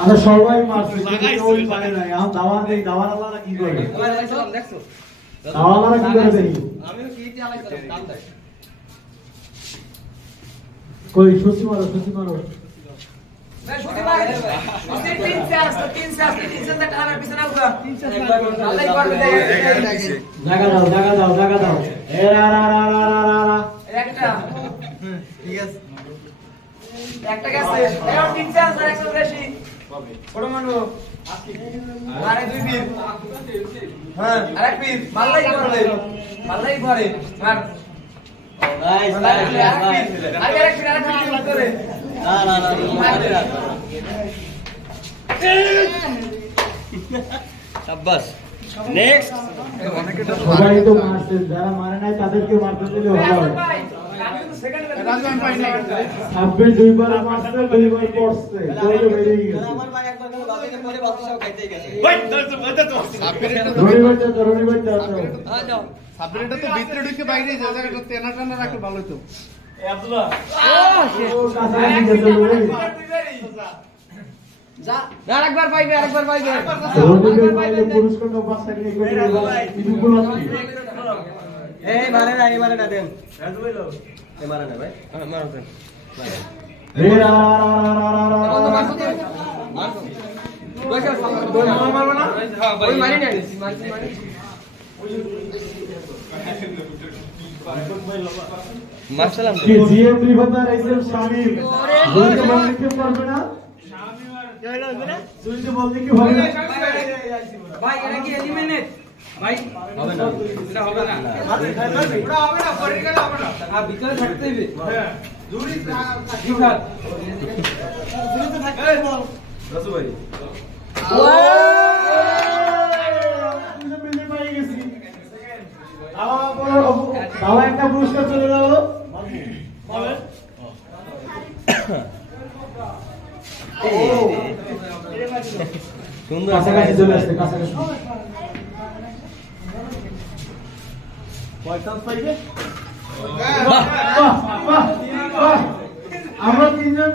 আমরা সবাই মারছি ওই পারে না এখন দাওয়া দেই দাওয়ার আল্লাহরা কি করে দেখছো দাওয়াররা কি করে দেখি আমিও কি চালাইছিলাম কাম দেখ কই সুসি মারো मैं छोटी मार उसे 3 से 3 से तक आना पीछे ना हुआ 3 से अल्लाह एक बार दे জায়গা দাও এ রা একটা ঠিক আছে একটা গেছে এর 3 से আর একশো বেশি বড় মানু আরে দুই পীর হ্যাঁ আরেক পীর মাল্লাই করে মার নাইস আরেক পীর করে না শাবাশ নেক্সট সবাই তো মারছে যারা মারে নাই তাদেরকে মারতে দিলে ভালো হয় রাজমান পাই না সাব্বির দুইবার মারছে দুইবার পড়ছে কোলে বেরিয়ে গেছে আমার ভাই একবার করে বাতিকে পরে বাতিশাও খাইতেই গেছে ভাই তো রনি ভাই যাও হ্যাঁ যাও সাবরেটা তো ভিতরে ঢুকে বাইরে যা জায়গাটা তেনা টানা রাখলে ভালো হতো এ আব্দুল্লাহ যা আরেকবার পাইবে রনি ভাই পুরস্কার তো পাঁচ টাকা করে ইদু বলাচ্ছি এই মারে না দেন রাজু ভাই লো এই মারে না ভাই মারো দেন রে রা কত মারছো তুই মারবো না ওই মারি না মারি মাশাআল্লাহ কি জিএম রিভার একদম শামিল বলতে বলতে কি পারবে না তুই তো বলতে কি হবে না ভাই এটা কি এলিমিনেট ভাই হবে না এটা হবে না ওটা হবে না পরে গেলে হবে না আর ভিতরে থাকতে হবে হ্যাঁ দূরে থাক দূরে তো থাকতে হবে রাজু ভাই তুমি মিলে পাই গেছি তাও একটা পুরস্কার চলে গেল সুন্দর কাছাকাছি চলে আসছে কাছাকাছি আমরা তিনজন